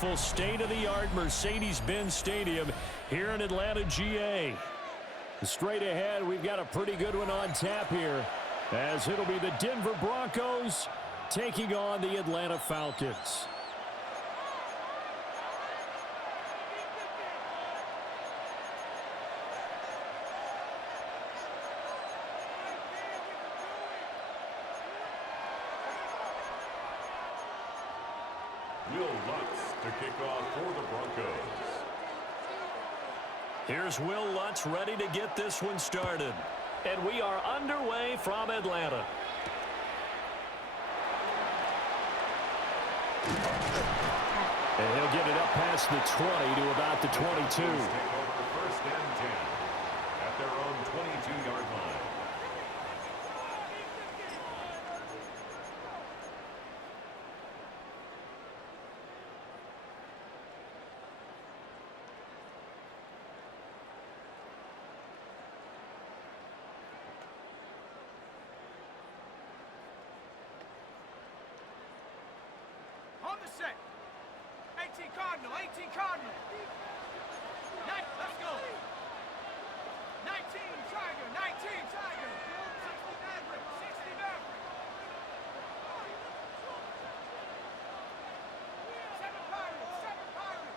beautiful state-of-the-art Mercedes-Benz Stadium here in Atlanta, GA. Straight ahead, we've got a pretty good one on tap here, as it'll be the Denver Broncos taking on the Atlanta Falcons. Will Lutz to kick off for the Broncos. Here's Will Lutz ready to get this one started. And we are underway from Atlanta. And he'll get it up past the 20 to about the 22. Take over first and 10 at their own 22-yard line. On the set. 18 Cardinal, 18 Cardinal. Let's go. 19 Tiger, 19 Tiger. 60 Maverick, 60 Maverick. 7 Pirates, 7 Pirates.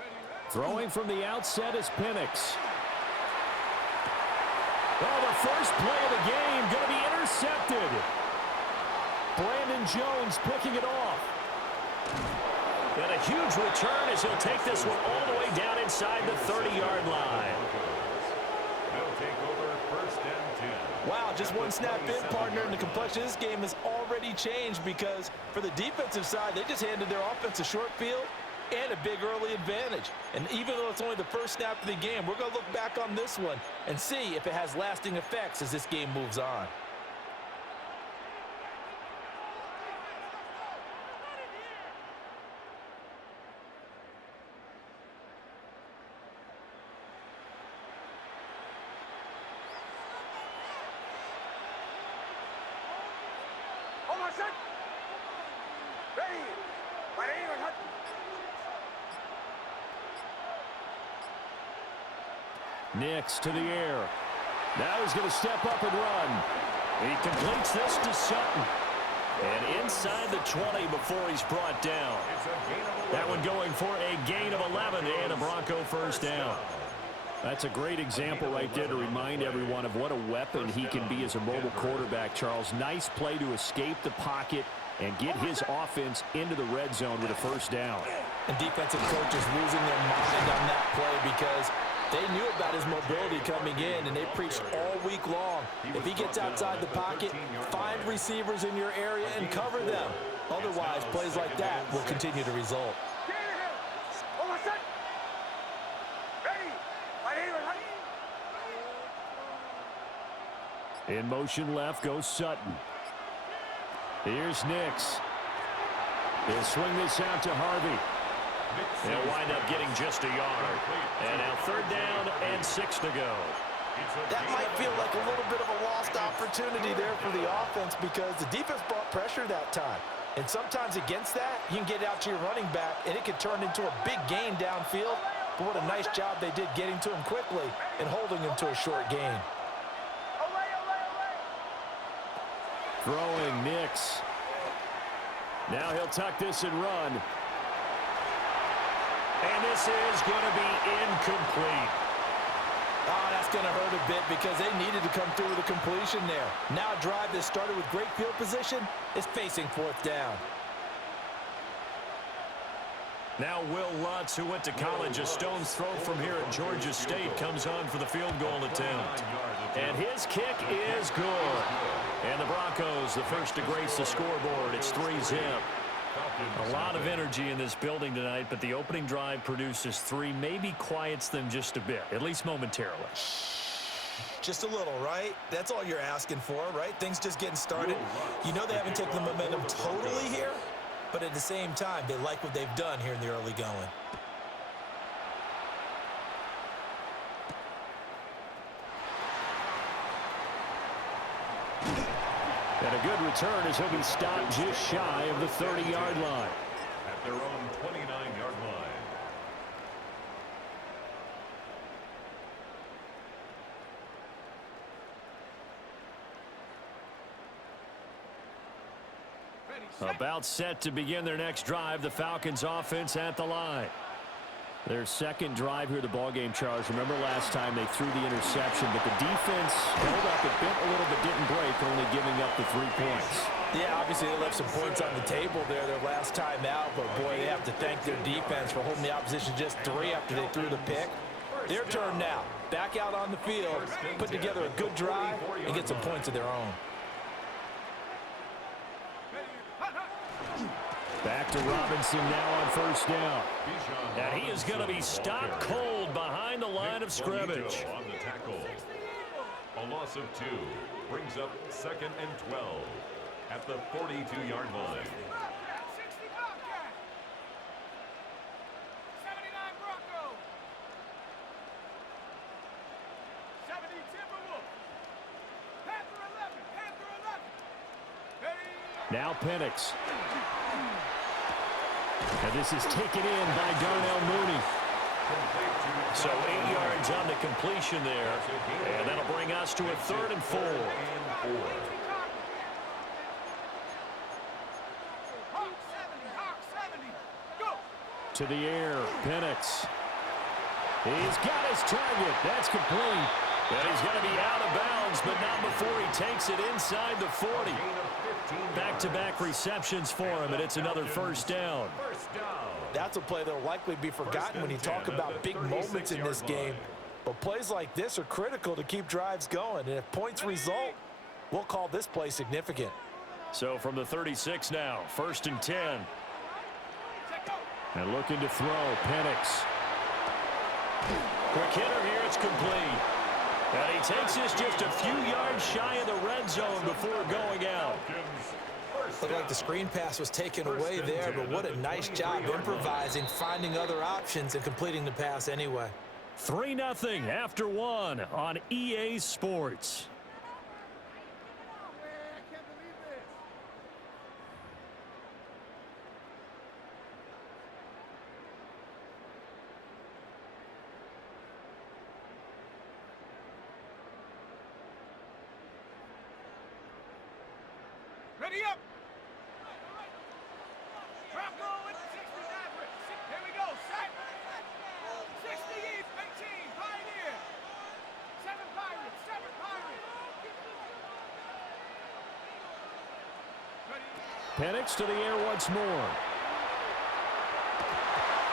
Ready. Throwing from the outset is Penix. Well, the first play of the game going to be intercepted. Brandon Jones picking it off. And a huge return as he'll take this one all the way down inside the 30-yard line. They'll take over first and 10. Wow, just one snap in, partner, and the complexion of this game has already changed because for the defensive side, they just handed their offense a short field and a big early advantage. And even though it's only the first snap of the game, we're going to look back on this one and see if it has lasting effects as this game moves on. On my set. Ready. Nix to the air. Now he's going to step up and run. He completes this to Sutton. And inside the 20 before he's brought down. That one going for a gain of 11 and a Bronco first down. That's a great example right there to remind everyone of what a weapon he can be as a mobile quarterback, Charles. Nice play to escape the pocket and get his offense into the red zone with a first down. And defensive coaches losing their mind on that play because they knew about his mobility coming in, and they preached all week long. If he gets outside the pocket, find receivers in your area and cover them. Otherwise, plays like that will continue to result. In motion left goes Sutton. Here's Nix. He'll swing this out to Harvey. They'll wind up getting just a yard. And now third down and 6 to go. That might feel like a little bit of a lost opportunity there for the offense because the defense brought pressure that time. And sometimes against that, you can get out to your running back, and it can turn into a big gain downfield. But what a nice job they did getting to him quickly and holding him to a short gain. Throwing Nix. Now he'll tuck this and run. And this is going to be incomplete. Oh, that's going to hurt a bit because they needed to come through with a completion there. Now a drive that started with great field position is facing fourth down. Now Will Lutz, who went to college a stone's throw from here at Georgia State, comes on for the field goal attempt. And his kick is good. And the Broncos, the first to grace the scoreboard. It's 3-zip. A lot of energy in this building tonight, but the opening drive produces 3, maybe quiets them just a bit, at least momentarily. Just a little, right? That's all you're asking for, right? Things just getting started. You know they haven't taken the momentum totally here, but at the same time, they like what they've done here in the early going. And a good return as he'll be stopped just shy of the 30-yard line. At their own 29-yard line. About set to begin their next drive, the Falcons offense at the line. Their second drive here, the ballgame, Charles. Remember last time they threw the interception, but the defense held up. It bent a little but didn't break, only giving up the 3 points. Yeah, obviously they left some points on the table there their last time out, but boy, they have to thank their defense for holding the opposition just 3 after they threw the pick. Their turn now. Back out on the field, put together a good drive, and get some points of their own. Back to Robinson now on first down. And he is going to be stopped cold behind the line of scrimmage. On the tackle. A loss of 2 brings up 2nd and 12 at the 42-yard line. 79 Broncos. 70 Timberwolves. Panther 11. Now Penix. And this is taken in by Darnell Mooney. So 8 yards on the completion there. And that'll bring us to a 3rd and 4. To the air, Penix. He's got his target. That's complete. And he's going to be out of bounds, but not before he takes it inside the 40. Back-to-back receptions for him, and it's another first down. That's a play that will likely be forgotten when you talk about big moments in this game. But plays like this are critical to keep drives going. And if points result, we'll call this play significant. So from the 36 now, 1st and 10. And looking to throw, Penix. Quick hitter here, it's complete. And he takes this just a few yards shy of the red zone before going out. Looked like the screen pass was taken away there, but what a nice job improvising, finding other options, and completing the pass anyway. 3-0 after 1 on EA Sports. Ready up. Bronco with 60 Mavericks. Here we go. Set. 60 East, 18. Pioneer. 7 Pirates. 7 Pirates. Ready. Penix to the air once more.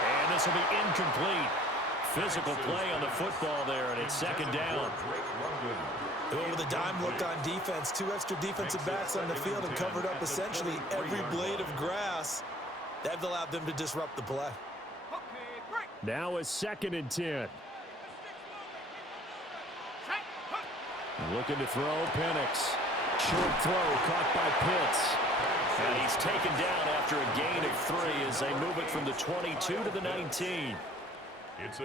And this will be incomplete. Physical play on the football there, and it's 2nd down. With a dime look on defense, 2 extra defensive backs on the field and covered up essentially every blade of grass. That allowed them to disrupt the play. Now a 2nd and 10. And looking to throw, Penix. Short throw caught by Pitts. And he's taken down after a gain of 3 as they move it from the 22 to the 19.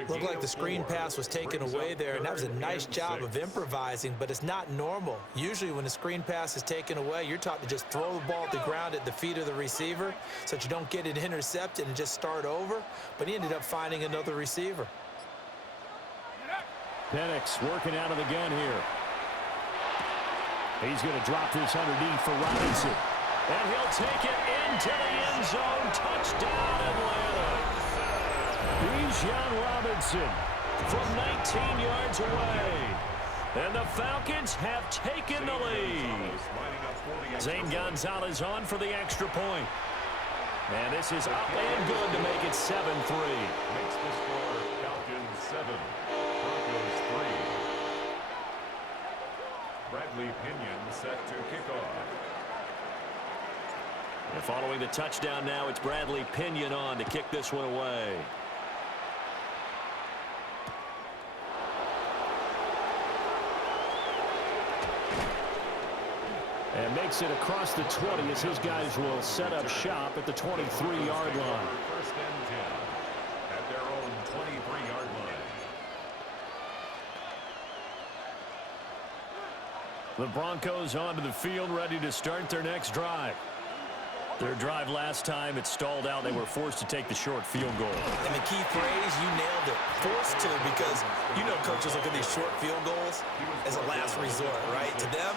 Looked like the screen pass was taken away there, and that was a nice job of improvising, but it's not normal. Usually when the screen pass is taken away, you're taught to just throw the ball at the ground at the feet of the receiver so that you don't get it intercepted and just start over, but he ended up finding another receiver. Penix working out of the gun here. He's going to drop this underneath for Robinson. And he'll take it into the end zone. Touchdown, Atlanta. Bijan Robinson from 19 yards away. And the Falcons have taken the lead. Zane Gonzalez on for the extra point. And this is up and good to make it 7-3. Makes the score Falcons 7, Broncos 3. Bradley Pinion set to kick off. And following the touchdown now, it's Bradley Pinion on to kick this one away. And makes it across the 20 as his guys will set up shop at the 23-yard line. 1st and 10 at their own 23-yard line. The Broncos onto the field, ready to start their next drive. Their drive last time, it stalled out. They were forced to take the short field goal. And the key phrase, you nailed it. Forced to, because you know coaches look at these short field goals as a last resort, right? To them,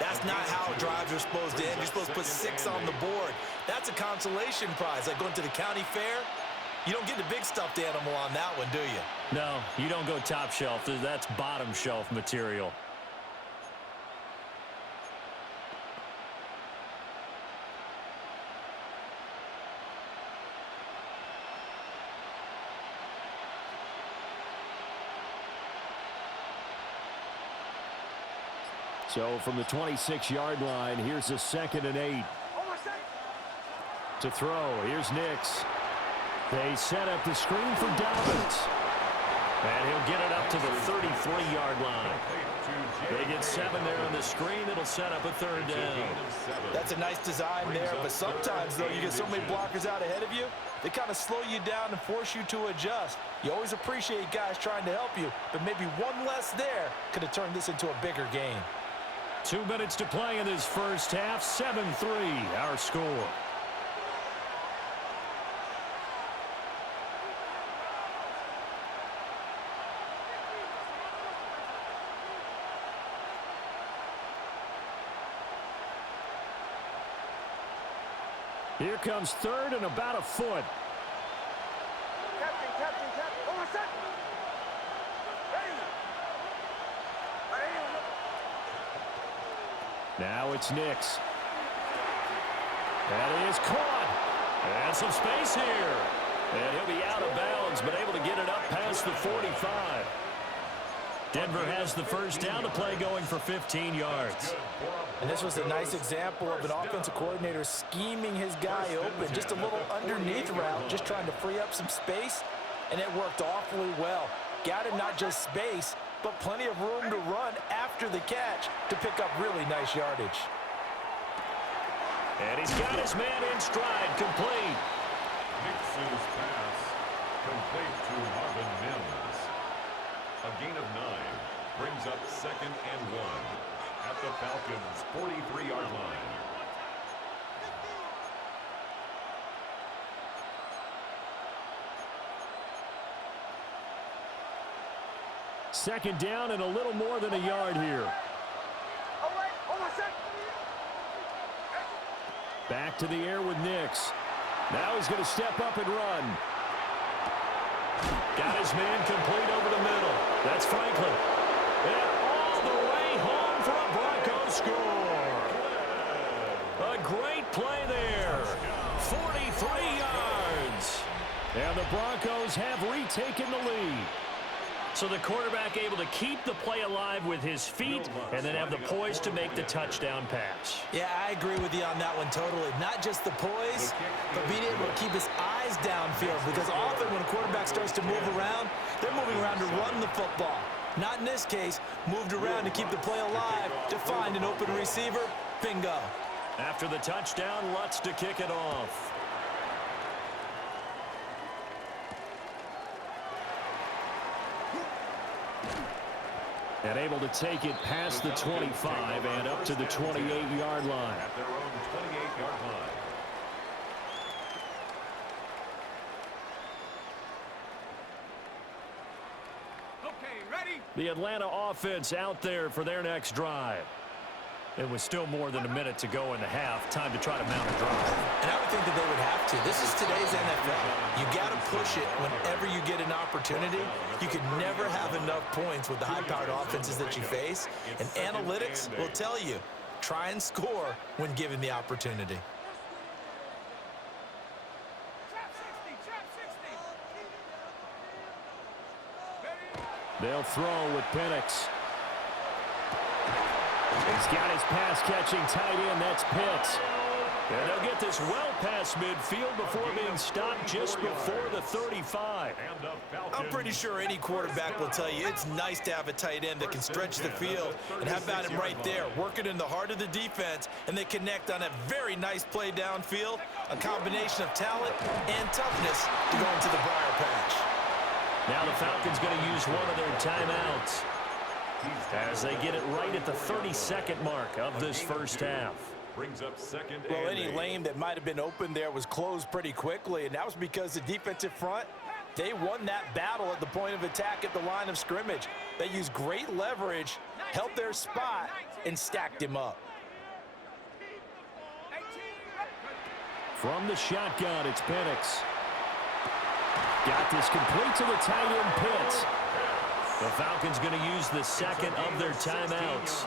that's not how drives are supposed to end. You're supposed to put 6 on the board. That's a consolation prize, like going to the county fair. You don't get the big stuffed animal on that one, do you? No, you don't go top shelf. That's bottom shelf material. So from the 26-yard line, here's a 2nd and 8. To throw, here's Nix. They set up the screen for Dobbins. And he'll get it up to the 33-yard line. They get 7 there on the screen. It'll set up a 3rd down. That's a nice design there, but sometimes, though, you get so many blockers out ahead of you, they kind of slow you down and force you to adjust. You always appreciate guys trying to help you, but maybe one less there could have turned this into a bigger game. 2 minutes to play in this first half. 7-3, our score. Here comes 3rd and about a foot. Captain. Hold on, set. Ready. Now it's Nix. That is caught. And some space here. And he'll be out of bounds, but able to get it up past the 45. Denver has the first down to play, going for 15 yards. And this was a nice example of an offensive coordinator scheming his guy open. Just a little underneath route, just trying to free up some space, and it worked awfully well. Got him not just space, but plenty of room to run after the catch to pick up really nice yardage. And he's got his man in stride, complete. Nix's pass complete to Marvin Mims. A gain of 9 brings up 2nd and 1 at the Falcons' 43-yard line. Second down and a little more than a yard here. All right, hold on, set. Back to the air with Nix. Now he's going to step up and run. Got his man complete over the middle. That's Franklin. And all the way home for a Broncos score. A great play there. 43 yards. And the Broncos have retaken the lead. So the quarterback able to keep the play alive with his feet and then have the poise to make the touchdown pass. Yeah, I agree with you on that one totally. Not just the poise, but being able to keep his eyes downfield, because often when a quarterback starts to move around, they're moving around to run the football. Not in this case, moved around to keep the play alive, to find an open receiver, bingo. After the touchdown, Lutz to kick it off. And able to take it past the 25 and up to the 28-yard line. At their own 28-yard line. Okay, ready? The Atlanta offense out there for their next drive. It was still more than a minute to go in the half. Time to try to mount a drive. And I would think that they would have to. This is today's NFL. You got to push it whenever you get an opportunity. You can never have enough points with the high-powered offenses that you face. And analytics will tell you, try and score when given the opportunity. Trap 60. Ready? They'll throw with Penix. He's got his pass-catching tight end. That's Pitts. And they'll get this well past midfield before being stopped just before the 35. I'm pretty sure any quarterback will tell you it's nice to have a tight end that can stretch the field. And how about him right there, working in the heart of the defense, and they connect on a very nice play downfield, a combination of talent and toughness to go into the briar patch. Now the Falcons going to use one of their timeouts. as they get it right at the 32nd mark of this first half. Brings up second. Well, any lane that might have been open there was closed pretty quickly, and that was because the defensive front, they won that battle at the point of attack at the line of scrimmage. They used great leverage, held their spot, and stacked him up. From the shotgun, it's Penix. Got this complete to the tight end Pitts. The Falcons going to use the second of their timeouts.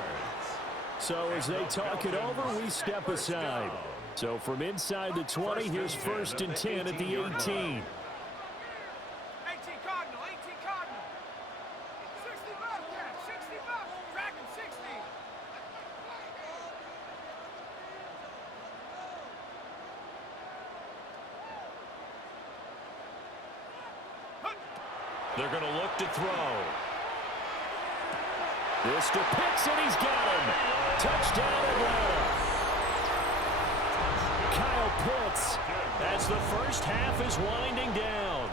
So as they talk it over, we step aside. So from inside the 20, here's 1st and 10 at the 18. 18 Cardinal, 18 Cardinal. 60 bucks, yeah, 60 bucks. Dragon 60. They're going to look to throw. This to Pitts, and he's got him. Touchdown, Atlanta. Kyle Pitts as the first half is winding down.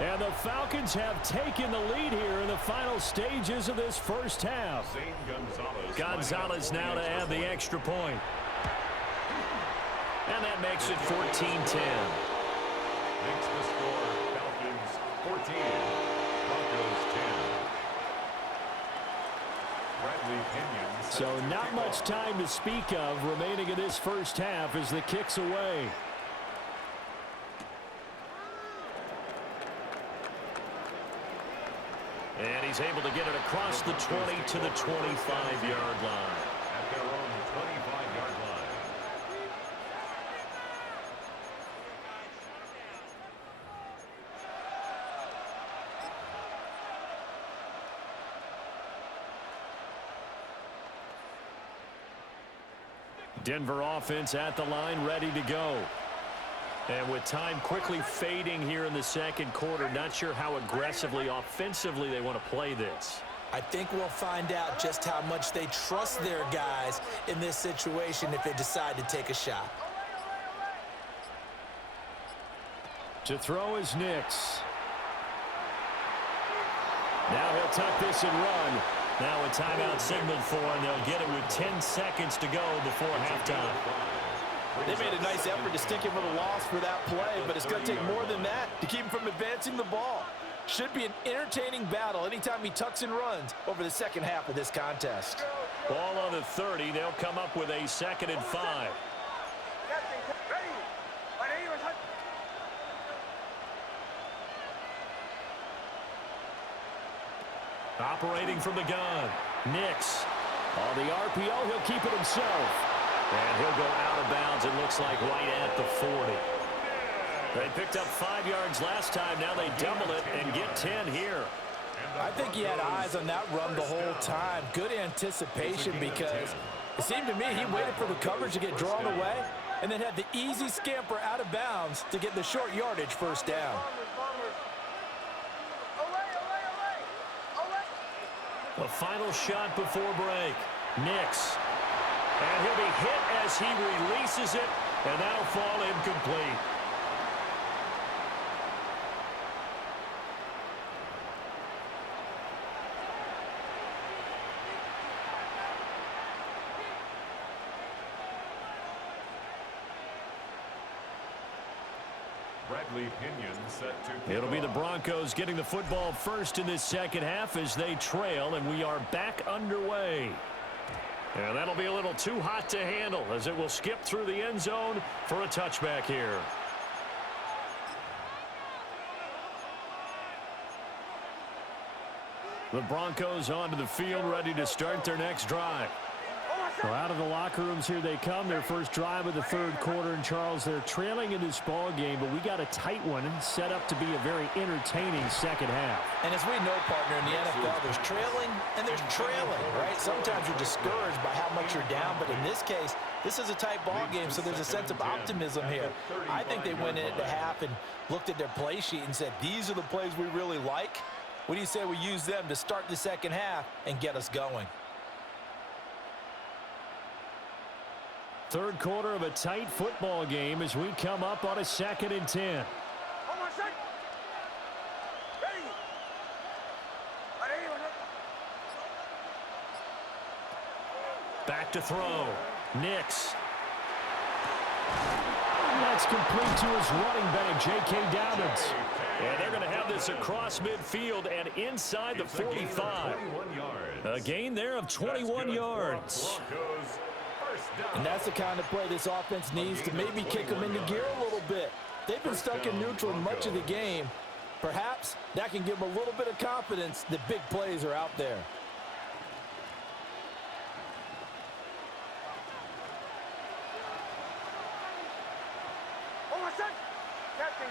And the Falcons have taken the lead here in the final stages of this first half. Gonzalez now to add the extra point. And that makes it 14-10. Makes the score Falcons 14, Broncos 10. So not much time to speak of remaining in this first half as the kick's away. And he's able to get it across the 20 to the 25-yard line. At their own 25-yard line. Denver offense at the line, ready to go. And with time quickly fading here in the second quarter, not sure how aggressively, offensively they want to play this. I think we'll find out just how much they trust their guys in this situation if they decide to take a shot. To throw is Nix. Now he'll tuck this and run. Now a timeout signaled for, and they'll get it with 10 seconds to go before halftime. They made a nice effort to stick him with a loss for that play, but it's going to take more than that to keep him from advancing the ball. Should be an entertaining battle anytime he tucks and runs over the second half of this contest. Ball on the 30. They'll come up with a 2nd and 5. Operating from the gun. Nix. On the RPO, he'll keep it himself. And he'll go out of bounds, it looks like, right at the 40. They picked up 5 yards last time. Now they double it and get 10 here. I think he had eyes on that run the whole time. Good anticipation because it seemed to me he waited for the coverage to get drawn away and then had the easy scamper out of bounds to get the short yardage first down. The final shot before break. Nix. And he'll be hit as he releases it, and that'll fall incomplete. Bradley Pinion set to It'll be the Broncos getting the football first in this second half as they trail, and we are back underway. And that'll be a little too hot to handle as it will skip through the end zone for a touchback here. The Broncos onto the field, ready to start their next drive. Well, out of the locker rooms here they come. Their first drive of the third quarter. And, Charles, they're trailing in this ball game, but we got a tight one set up to be a very entertaining second half. And as we know, partner, in the NFL, there's trailing and there's trailing, right? Sometimes you're discouraged by how much you're down, but in this case, this is a tight ball game, so there's a sense of optimism here. I think they went into half and looked at their play sheet and said, these are the plays we really like. What do you say we use them to start the second half and get us going? Third quarter of a tight football game as we come up on a 2nd and 10. back to throw. Nix. That's complete to his running back, J.K. Dobbins. And they're going to have this across midfield and inside the 45. A gain there of 21 yards. And that's the kind of play this offense needs to maybe kick them into gear a little bit. They've been stuck in neutral much of the game. Perhaps that can give them a little bit of confidence that big plays are out there.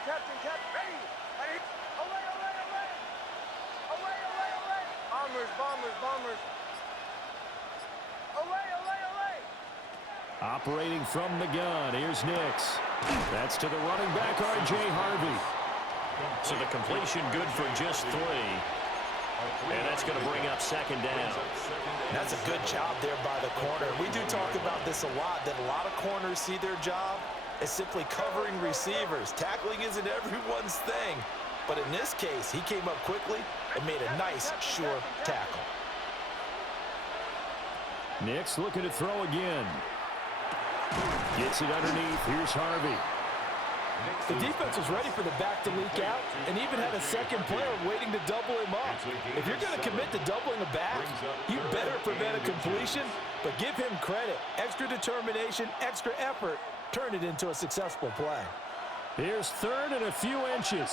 Captain, ready! Away! Bombers! Away! Operating from the gun, here's Nix. That's to the running back, R.J. Harvey. So the completion good for just 3. And that's going to bring up second down. That's a good job there by the corner. We do talk about this a lot, that a lot of corners see their job as simply covering receivers. Tackling isn't everyone's thing. But in this case, he came up quickly and made a nice, sure tackle. Nix looking to throw again. Gets it underneath. Here's Harvey. The defense was ready for the back to leak out and even had a second player waiting to double him up. If you're going to commit to doubling a back, you better prevent a completion, but give him credit. Extra determination, extra effort, turn it into a successful play. Here's third and a few inches.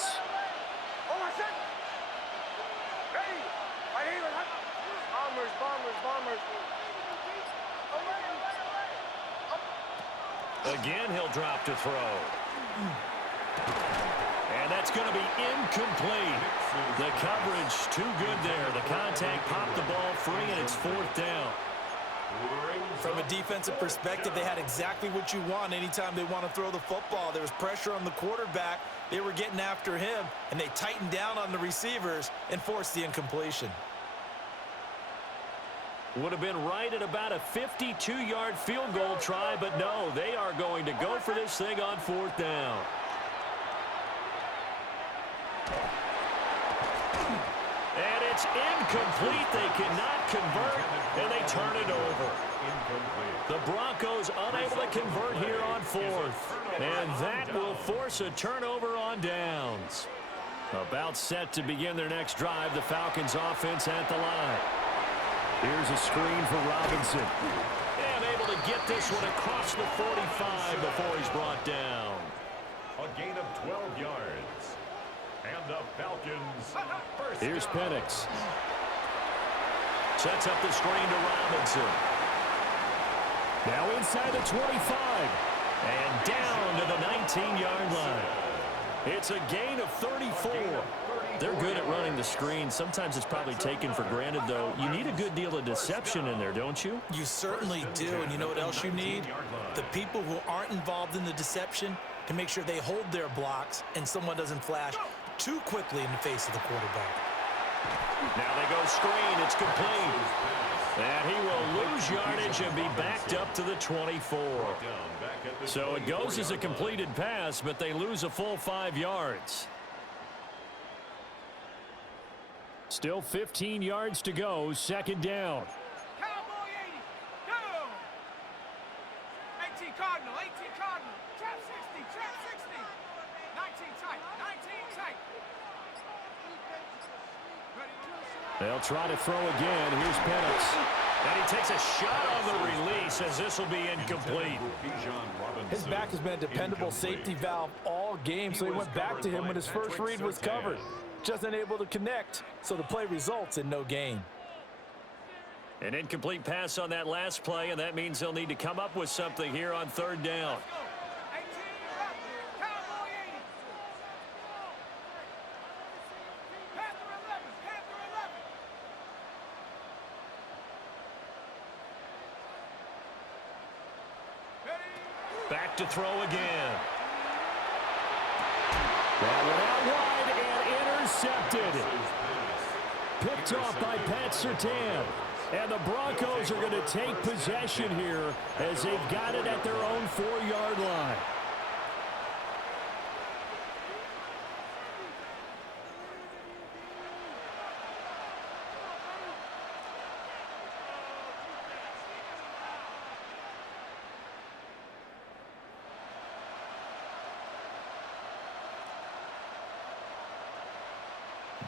Again, he'll drop to throw. And that's going to be incomplete. The coverage too good there. The contact popped the ball free, and it's 4th down. From a defensive perspective, they had exactly what you want anytime they want to throw the football. There was pressure on the quarterback. They were getting after him, and they tightened down on the receivers and forced the incompletion. Would have been right at about a 52-yard field goal try, but no, they are going to go for this thing on 4th down. And it's incomplete. They cannot convert, and they turn it over. The Broncos unable to convert here on 4th, and that will force a turnover on downs. About set to begin their next drive, the Falcons offense at the line. Here's a screen for Robinson. And able to get this one across the 45 before he's brought down. A gain of 12 yards. And the Falcons first. Here's Penix. Sets up the screen to Robinson. Now inside the 25. And down to the 19-yard line. It's a gain of 34. They're good at running the screen. Sometimes it's probably taken for granted, though. You need a good deal of deception in there, don't you? You certainly do, and you know what else you need? The people who aren't involved in the deception to make sure they hold their blocks and someone doesn't flash too quickly in the face of the quarterback. Now they go screen. It's complete. And he will lose yardage and be backed up to the 24. So it goes as a completed pass, but they lose a full 5 yards. Still 15 yards to go, 2nd down. Cowboy 80, go! 18 Cardinal, trap 60, 19 tight. They'll try to throw again. Here's Penix. And he takes a shot on the release as this will be incomplete. His back has been a dependable safety valve all game, so he went back to him when his first read was covered. Just unable to connect, so the play results in no gain. An incomplete pass on that last play, and that means they'll need to come up with something here on 3rd down. Cowboy 80. Panther 11. Back to throw again. That went out wide and intercepted. Picked off by Pat Surtain. And the Broncos are going to take possession here as they've got it at their own 4-yard line.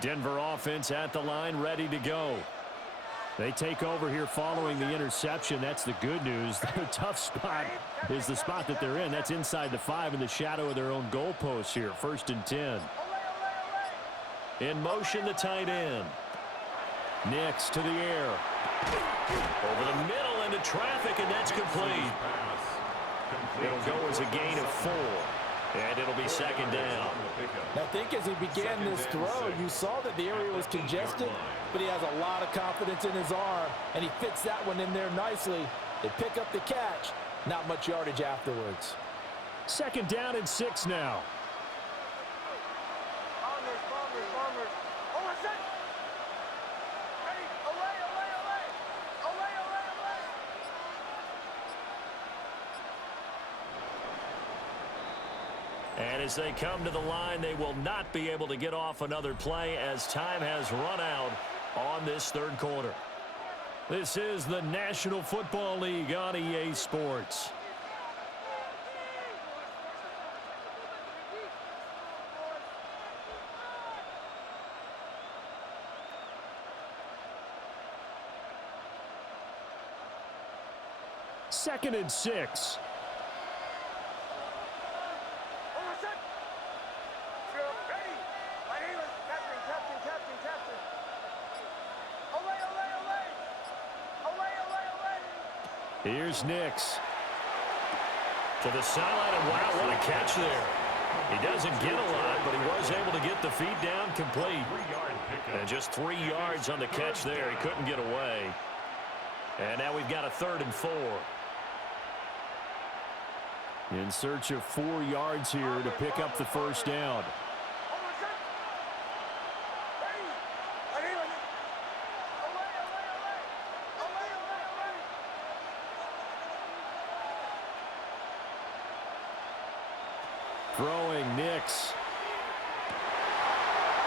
Denver offense at the line, ready to go. They take over here following the interception. That's the good news. Their tough spot is the spot that they're in. That's inside the 5 in the shadow of their own goalpost here. 1st and 10. In motion, the tight end. Nix to the air. Over the middle into traffic, and that's complete. It'll go as a gain of 4. And it'll be 2nd down. I think as he began this throw, you saw that the area was congested, but he has a lot of confidence in his arm, and he fits that one in there nicely. They pick up the catch. Not much yardage afterwards. 2nd down and 6 now. And as they come to the line, they will not be able to get off another play as time has run out on this 3rd quarter. This is the National Football League on EA Sports. Second and 6. Here's Nix. To the sideline, and wow, what a catch there. He doesn't get a lot, but he was able to get the feet down complete. And just 3 yards on the catch there. He couldn't get away. And now we've got a 3rd and 4. In search of 4 yards here to pick up the 1st down. Throwing Nix.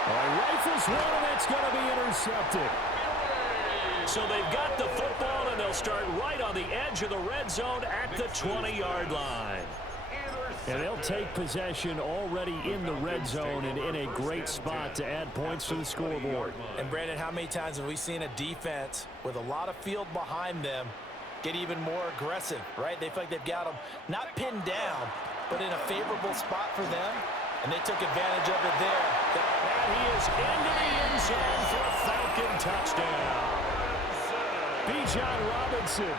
Rifles one, and that's going to be intercepted. So they've got the football, and they'll start right on the edge of the red zone at the 20-yard line. And they'll take possession already in the red zone and in a great spot to add points to the scoreboard. And, Brandon, how many times have we seen a defense with a lot of field behind them get even more aggressive, right? They feel like they've got them not pinned down, but in a favorable spot for them, and they took advantage of it there. And he is into the end zone for a Falcon touchdown. Bijan Robinson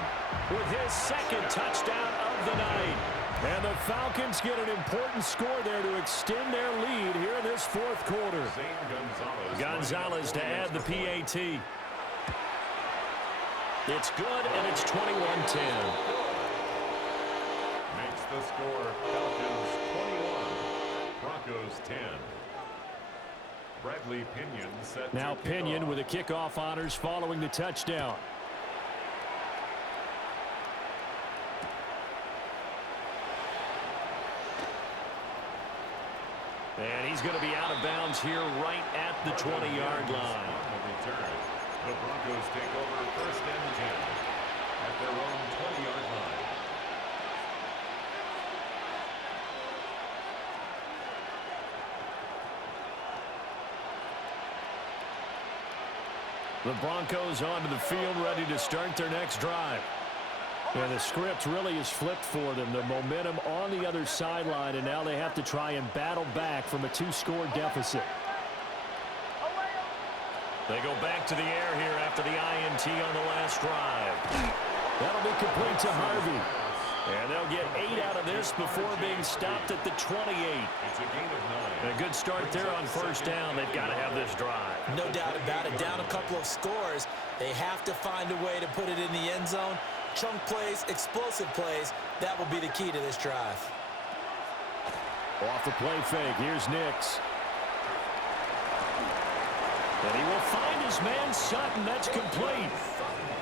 with his 2nd touchdown of the night. And the Falcons get an important score there to extend their lead here in this 4th quarter. Gonzalez to add the PAT. It's good, and it's 21-10. Makes the score Falcons 21, Broncos 10. Bradley Pinion set now to Pinion with the kickoff honors following the touchdown. And he's going to be out of bounds here right at the 20-yard line. The Broncos take over 1st and 10 at their own 20-yard line. The Broncos onto the field, ready to start their next drive. And the script really is flipped for them. The momentum on the other sideline, and now they have to try and battle back from a 2-score deficit. They go back to the air here after the INT on the last drive. That'll be complete to Harvey. And they'll get 8 out of this before being stopped at the 28. It's a gain of 9. A good start there on 1st down. They've got to have this drive. No doubt about it. Down a couple of scores. They have to find a way to put it in the end zone. Chunk plays, explosive plays. That will be the key to this drive. Off the play fake. Here's Nix. And he will find his man Sutton. That's complete.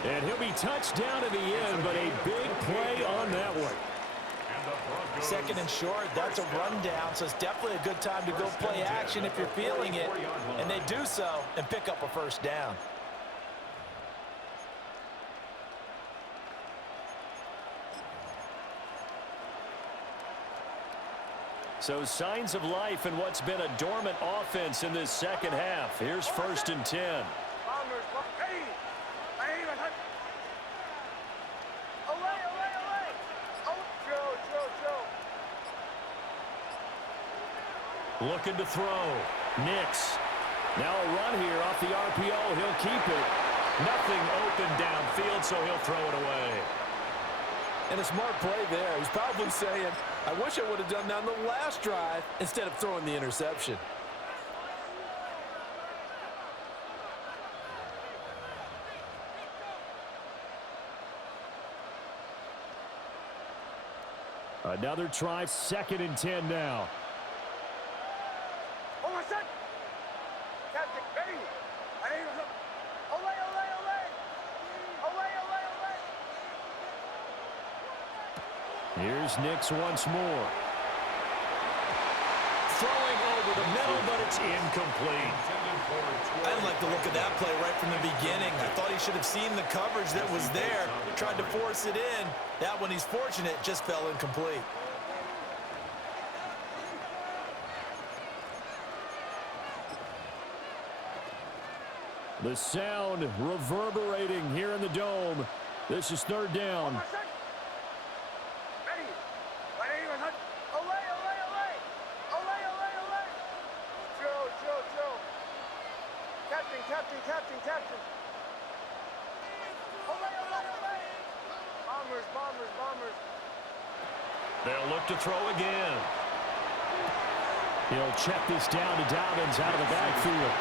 And he'll be touched down at the end, but a big play on that one. 2nd and short, that's a rundown, so it's definitely a good time to go play action if you're feeling it. And they do so and pick up a 1st down. So signs of life in what's been a dormant offense in this second half. Here's 1st and 10. Looking to throw. Nix. Now a run here off the RPO. He'll keep it. Nothing open downfield, so he'll throw it away. And a smart play there. He's probably saying, I wish I would have done that on the last drive instead of throwing the interception. Another try, 2nd and 10 now. Here's Nix once more. Throwing over the middle, but it's incomplete. I didn't like the look of that play right from the beginning. I thought he should have seen the coverage that was there, tried to force it in. That one, he's fortunate, just fell incomplete. The sound reverberating here in the dome. This is 3rd down. Captain. Bombers. They'll look to throw again. He'll check this down to Dobbins out of the backfield.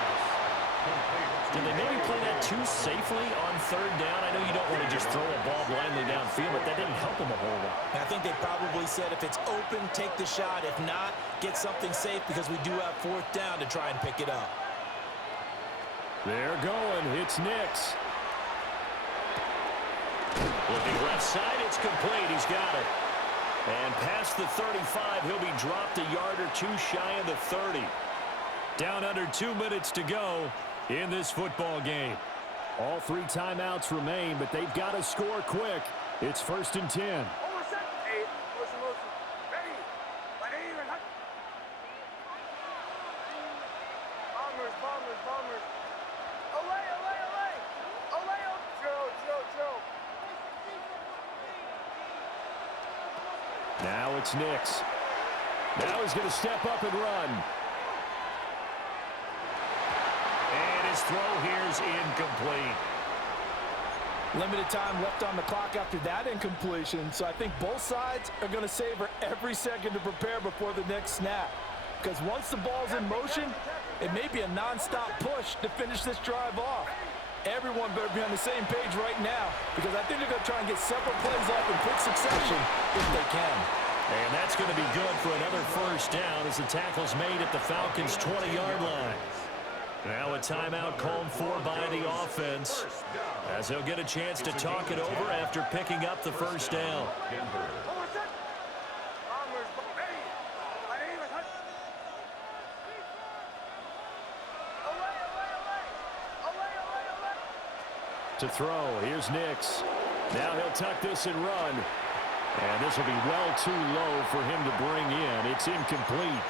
Did they maybe play that too safely on 3rd down? I know you don't want to just throw a ball blindly downfield, but that didn't help him a whole lot. I think they probably said if it's open, take the shot. If not, get something safe because we do have 4th down to try and pick it up. They're going. It's Nix. Looking left side. It's complete. He's got it. And past the 35, he'll be dropped a yard or two shy of the 30. Down under 2 minutes to go in this football game. All 3 timeouts remain, but they've got to score quick. It's 1st and 10. Now it's Nix. Now he's going to step up and run. And his throw here's incomplete. Limited time left on the clock after that incompletion, so I think both sides are going to savor every second to prepare before the next snap. Because once the ball's in motion, it may be a non-stop push to finish this drive off. Everyone better be on the same page right now because I think they're going to try and get several plays off in quick succession if they can. And that's going to be good for another 1st down as the tackle's made at the Falcons' 20-yard line. Now a timeout called for by the offense as they'll get a chance to talk it over after picking up the 1st down. To throw, here's Nix. Now he'll tuck this and run. And this will be well too low for him to bring in. It's incomplete.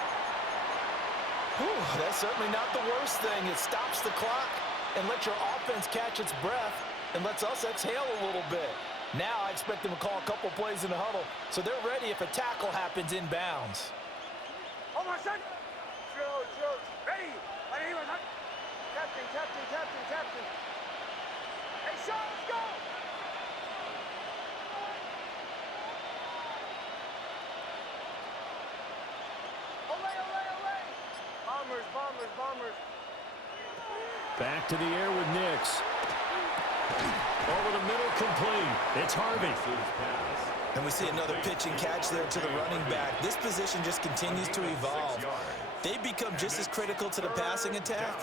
Whew, that's certainly not the worst thing. It stops the clock and lets your offense catch its breath and lets us exhale a little bit. Now I expect them to call a couple plays in the huddle so they're ready if a tackle happens inbounds. Ready. Captain. Hey, Sean, let's go! Bombers. Back to the air with Nix. Over the middle, complete. It's Harvey. And we see another pitch and catch there to the running back. This position just continues to evolve. They become just as critical to the passing attack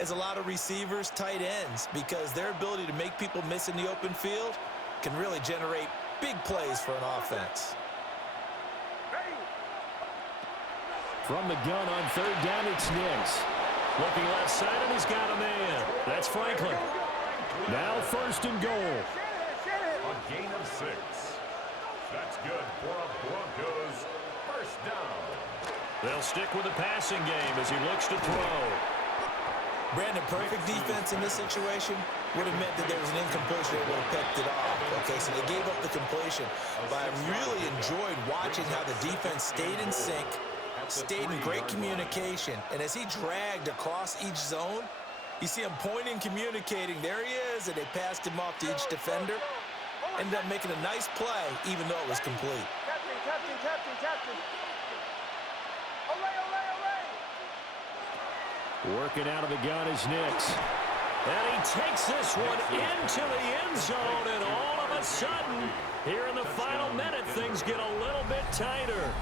as a lot of receivers, tight ends, because their ability to make people miss in the open field can really generate big plays for an offense. From the gun on 3rd down, it's Nix. Looking left side, and he's got a man. That's Franklin. Now 1st and goal. A gain of 6. That's good for a Broncos 1st down. They'll stick with the passing game as he looks to throw. Brandon, perfect defense in this situation would have meant that there was an incompletion that would have picked it off. Okay, so they gave up the completion. But I really enjoyed watching how the defense stayed in sync, stayed in great communication. And as he dragged across each zone, you see him pointing, communicating. There he is, and they passed him off to each defender. Ended up making a nice play, even though it was complete. Captain. Olay. Working out of the gun is Nix. And he takes this one into the end zone, and all of a sudden, here in the final minute, things get a little bit tighter.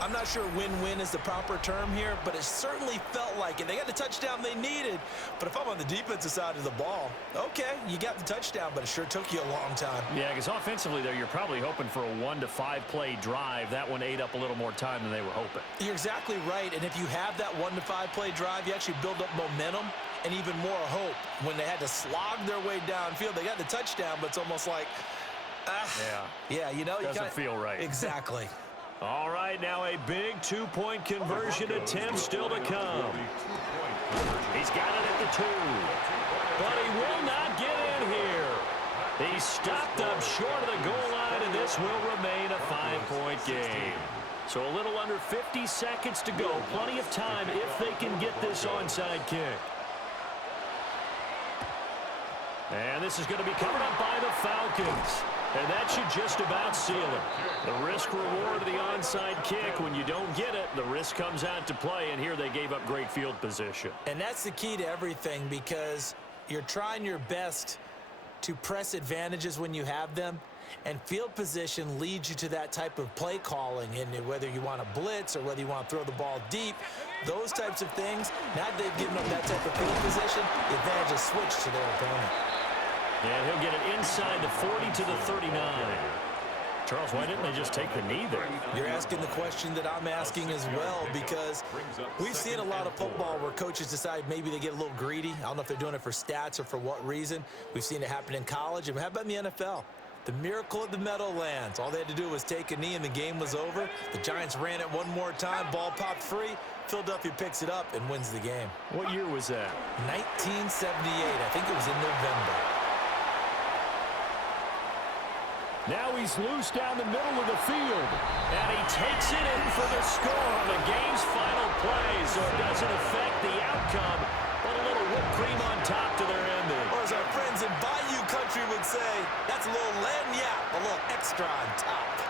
I'm not sure win-win is the proper term here, but it certainly felt like it. They got the touchdown they needed, but if I'm on the defensive side of the ball, okay, you got the touchdown, but it sure took you a long time. Yeah, because offensively, though, you're probably hoping for a 1 to 5 play drive. That one ate up a little more time than they were hoping. You're exactly right, and if you have that 1 to 5 play drive, you actually build up momentum and even more hope. When they had to slog their way downfield, they got the touchdown, but it's almost like, yeah, you know, doesn't feel right. Exactly. All right, now a big 2-point conversion attempt still to come. He's got it at the 2, but he will not get in here. He's stopped up short of the goal line, and this will remain a 5-point game. So a little under 50 seconds to go. Plenty of time if they can get this onside kick. And this is going to be covered up by the Falcons. And that should just about seal it. The risk-reward of the onside kick, when you don't get it, the risk comes out to play, and here they gave up great field position. And that's the key to everything, because you're trying your best to press advantages when you have them, and field position leads you to that type of play calling, and whether you want to blitz or whether you want to throw the ball deep, those types of things, now that they've given up that type of field position, the advantage is switched to their opponent. And he'll get it inside the 40 to the 39. Charles, why didn't they just take the knee there? You're asking the question that I'm asking as well, because we've seen a lot of football where coaches decide maybe they get a little greedy. I don't know if they're doing it for stats or for what reason. We've seen it happen in college, and how about in the NFL? The miracle of the Meadowlands. All they had to do was take a knee, and the game was over. The Giants ran it one more time. Ball popped free. Philadelphia picks it up and wins the game. What year was that? 1978. I think it was in November. Now he's loose down the middle of the field. And he takes it in for the score on the game's final play, so it doesn't affect the outcome, but a little whipped cream on top to their ending. Or as our friends in Bayou Country would say, that's a little lagniappe, a little extra on top.